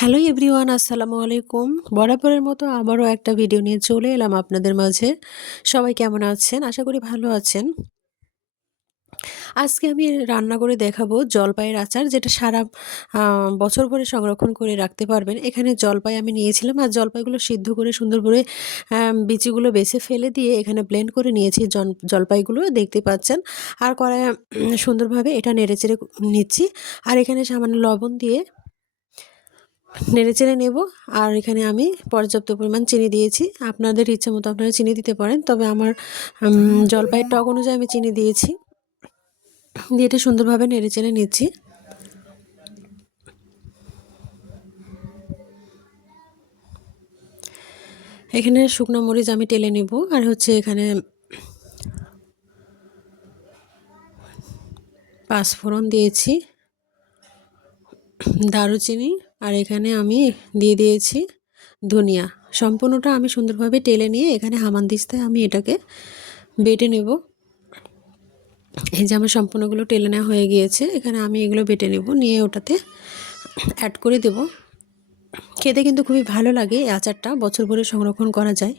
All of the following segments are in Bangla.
হ্যালো এভরিওয়ান, আসসালামু আলাইকুম। বরাবরের মতো আবারও একটা ভিডিও নিয়ে চলে এলাম আপনাদের মাঝে। সবাই কেমন আছেন? আশা করি ভালো আছেন। আজকে আমি রান্না করে দেখাবো জলপাইয়ের আচার, যেটা সারা বছর ভরে সংরক্ষণ করে রাখতে পারবেন। এখানে জলপাই আমি নিয়েছিলাম, আর জলপাইগুলো সিদ্ধ করে সুন্দর করে বিচিগুলো বেছে ফেলে দিয়ে এখানে ব্লেন্ড করে নিয়েছি জলপাইগুলো, দেখতে পাচ্ছেন। আর কড়াইয়ে সুন্দরভাবে এটা নেড়েচেড়ে নিচ্ছি। আর এখানে সামান্য লবণ দিয়ে নেড়েচেড়ে নেব। আর এখানে আমি পর্যাপ্ত পরিমাণ চিনি দিয়েছি। আপনাদের ইচ্ছা মতো আপনারা চিনি দিতে পারেন, তবে আমার জলপাইয়ের টক অনুযায়ী আমি চিনি দিয়েছি। দিয়ে এটা সুন্দরভাবে নেড়েচেড়ে নিচ্ছি। এখানে শুকনো মরিচ আমি টেলে নেব, আর হচ্ছে এখানে পাঁচফোড়ন দিয়েছি, দারুচিনি, আর এখানে আমি দিয়ে দিয়েছি ধনিয়া। সম্পূর্ণটা আমি সুন্দরভাবে টেলে নিয়ে এখানে হামানদিস্তায় আমি এটাকে বেটে নেব। এই যে আমার সম্পূর্ণগুলো টেলে নেওয়া হয়ে গিয়েছে। এখানে আমি এগুলো বেটে নেব, নিয়ে ওটাতে অ্যাড করে দেব। খেতে কিন্তু খুবই ভালো লাগে। এই আচারটা বছর ভরে সংরক্ষণ করা যায়।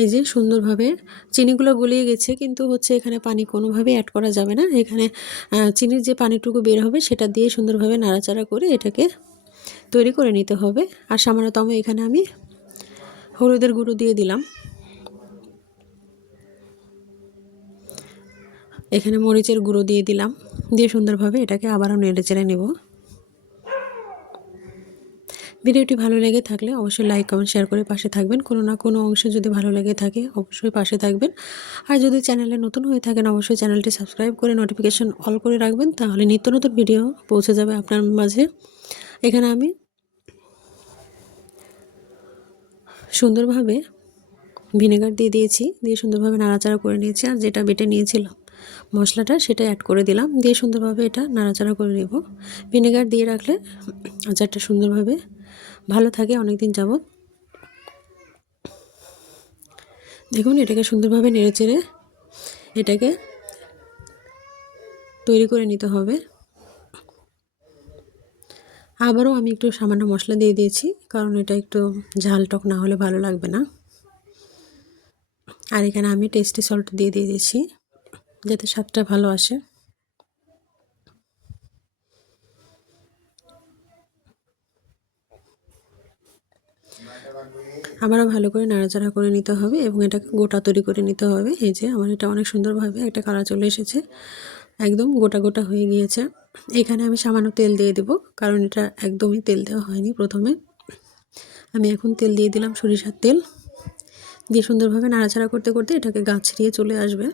এই যে সুন্দরভাবে চিনিগুলো গলিয়ে গেছে, কিন্তু হচ্ছে এখানে পানি কোনোভাবে অ্যাড করা যাবে না। এখানে চিনির যে পানিটুকু বের হবে সেটা দিয়ে সুন্দরভাবে নাড়াচাড়া করে এটাকে তৈরি করে নিতে হবে। আর সামান্যতম এখানে আমি হলুদের গুঁড়ো দিয়ে দিলাম। এখানে মরিচের গুঁড়ো দিয়ে দিলাম, দিয়ে সুন্দরভাবে এটাকে আবারও নেড়েচেড়ে নেব। ভিডিওটি ভালো লেগে থাকলে অবশ্যই লাইক কমেন্ট শেয়ার করে পাশে থাকবেন। কোনো না কোনো অংশে যদি ভালো লেগে থাকে অবশ্যই পাশে থাকবেন। আর যদি চ্যানেলে নতুন হয়ে থাকেন অবশ্যই চ্যানেলটি সাবস্ক্রাইব করে নোটিফিকেশন অল করে রাখবেন, তাহলে নিত্য নতুন ভিডিও পৌঁছে যাবে আপনার মাঝে। এখানে আমি সুন্দরভাবে ভিনেগার দিয়ে দিয়েছি, দিয়ে সুন্দরভাবে নাড়াচাড়া করে নিয়েছি। আর যেটা বেটে নিয়েছিলাম মশলাটা সেটা অ্যাড করে দিলাম, দিয়ে সুন্দরভাবে এটা নাড়াচাড়া করে নেব। ভিনেগার দিয়ে রাখলে আচারটা সুন্দরভাবে ভালো থাকে অনেক দিন যাবত। দেখুন এটাকে সুন্দরভাবে নেড়েচেড়ে এটাকে তৈরি করে নিতে হবে। আবারও আমি একটু সামান্য মশলা দিয়ে দিয়েছি, কারণ এটা একটু ঝাল টক না হলে ভালো লাগবে না। আর এখানে আমি টেস্টি সল্ট দিয়ে দিয়েছি, যাতে স্বাদটা ভালো আসে। আবারও ভালো করে নাড়াচাড়া করে নিতে হবে এবং এটাকে গোটা তৈরি করে নিতে হবে। এই যে আমার এটা অনেক সুন্দরভাবে একটা কালার চলে এসেছে, একদম গোটা গোটা হয়ে গিয়েছে। এখানে আমি সামান্য তেল দিয়ে দেব, কারণ এটা একদমই তেল দেওয়া হয়নি প্রথমে। আমি এখন তেল দিয়ে দিলাম, সরিষার তেল দিয়ে সুন্দরভাবে নাড়াচাড়া করতে করতে এটাকে গা ছিঁড়িয়ে চলে আসবে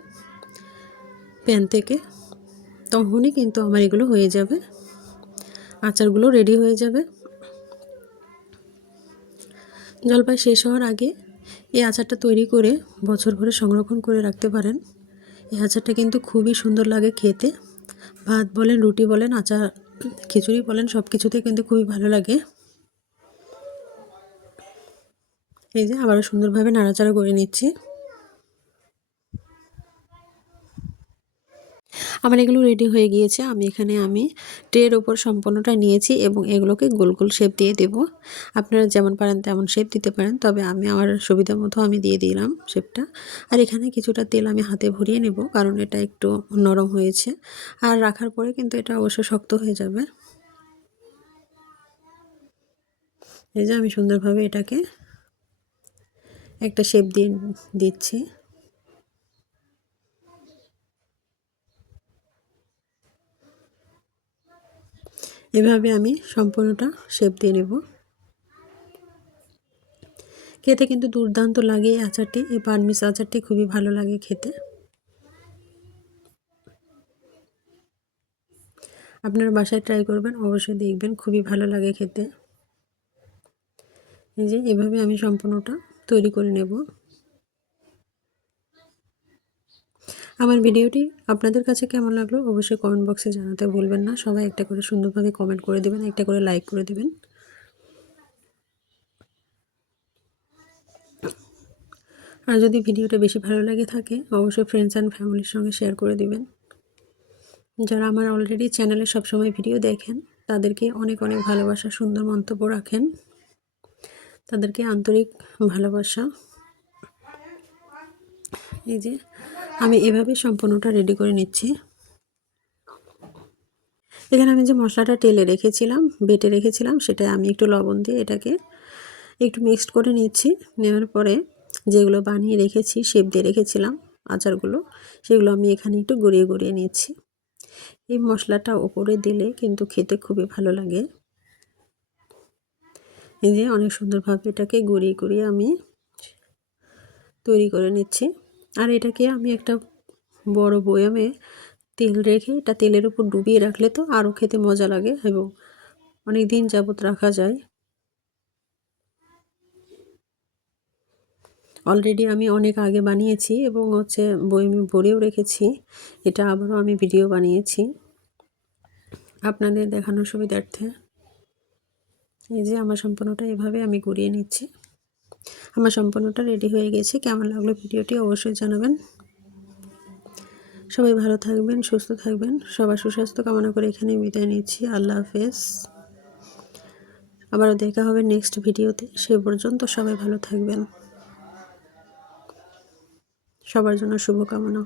প্যান থেকে। তখনই কিন্তু আমার এগুলো হয়ে যাবে, আচারগুলো রেডি হয়ে যাবে। জলপাই শেষ হওয়ার আগে এই আচারটা তৈরি করে বছর ভরে সংরক্ষণ করে রাখতে পারেন। এই আচারটা কিন্তু খুবই সুন্দর লাগে খেতে। ভাত বলেন, রুটি বলেন, আচার, খিচুড়ি বলেন, সব কিছুতে কিন্তু খুবই ভালো লাগে। এই যে আবারও সুন্দরভাবে নাড়াচাড়া করে নিচ্ছি। আমার এগুলো রেডি হয়ে গিয়েছে। আমি ট্রের ওপর সম্পূর্ণটা নিয়েছি এবং এগুলোকে গোল গোল শেপ দিয়ে দেব। আপনারা যেমন পারেন তেমন শেপ দিতে পারেন, তবে আমি আমার সুবিধা মতো আমি দিয়ে দিলাম শেপটা। আর এখানে কিছুটা তেল আমি হাতে ভরিয়ে নেব, কারণ এটা একটু নরম হয়েছে। আর রাখার পরে কিন্তু এটা অবশ্য শক্ত হয়ে যাবে। এই যে আমি সুন্দরভাবে এটাকে একটা শেপ দিয়ে দিচ্ছি। এভাবে আমি সম্পূর্ণটা শেপ দিয়ে নেব। খেতে কিন্তু দুর্দান্ত লাগে এই আচারটি। এই পারমিস আচারটি খুবই ভালো লাগে খেতে। আপনারা বাসায় ট্রাই করবেন, অবশ্যই দেখবেন খুবই ভালো লাগে খেতে। এই যে এভাবে আমি সম্পূর্ণটা তৈরি করে নেব। আমার ভিডিওটি আপনাদের কাছে কেমন লাগলো অবশ্যই কমেন্ট বক্সে জানাতে ভুলবেন না। সবাই একটা করে সুন্দরভাবে কমেন্ট করে দেবেন, একটা করে লাইক করে দেবেন। আর যদি ভিডিওটা বেশি ভালো লাগে থাকে অবশ্যই ফ্রেন্ডস অ্যান্ড ফ্যামিলির সঙ্গে শেয়ার করে দিবেন। যারা আমার অলরেডি চ্যানেলে সবসময় ভিডিও দেখেন তাদেরকে অনেক অনেক ভালোবাসা, সুন্দর মন্তব্য রাখেন, তাদেরকে আন্তরিক ভালোবাসা। এই যে আমি এভাবে সম্পূর্ণটা রেডি করে নিচ্ছি। এখানে আমি যে মশলাটা টেলে রেখেছিলাম, বেটে রেখেছিলাম, সেটা আমি একটু লবণ দিয়ে এটাকে একটু মিক্সড করে নিচ্ছি। নেওয়ার পরে যেগুলো বানিয়ে রেখেছি, শেপ দিয়ে রেখেছিলাম আচারগুলো, সেগুলো আমি এখানে একটু গড়িয়ে গড়িয়ে নিচ্ছি। এই মশলাটা ওপরে দিলে কিন্তু খেতে খুবই ভালো লাগে। এই যে অনেক সুন্দরভাবে এটাকে গড়িয়ে গড়িয়ে আমি তৈরি করে নিচ্ছি। আর এটাকে আমি একটা বড় বয়ামে তেল রেখে এটা তেলের উপর ডুবিয়ে রাখলে তো আরও খেতে মজা লাগে এবং অনেক দিন যাবত রাখা যায়। অলরেডি আমি অনেক আগে বানিয়েছি এবং বয়ামে ভরেও রেখেছি। এটা আবারও আমি ভিডিও বানিয়েছি আপনাদের দেখানোর সুবিধার্থে। এই যে আমার সম্পূর্ণটা এভাবে আমি গড়িয়ে নিচ্ছি। আমার সম্পূর্ণটা রেডি হয়ে গেছে। কেমন লাগলো ভিডিওটি অবশ্যই জানাবেন। সবাই ভালো থাকবেন, সুস্থ থাকবেন। সবার সুস্বাস্থ্য কামনা করে এখানে বিদায় নিচ্ছি। আল্লাহ হাফেজ। আবারও দেখা হবে নেক্সট ভিডিওতে। সে পর্যন্ত সবাই ভালো থাকবেন। সবার জন্য শুভকামনা।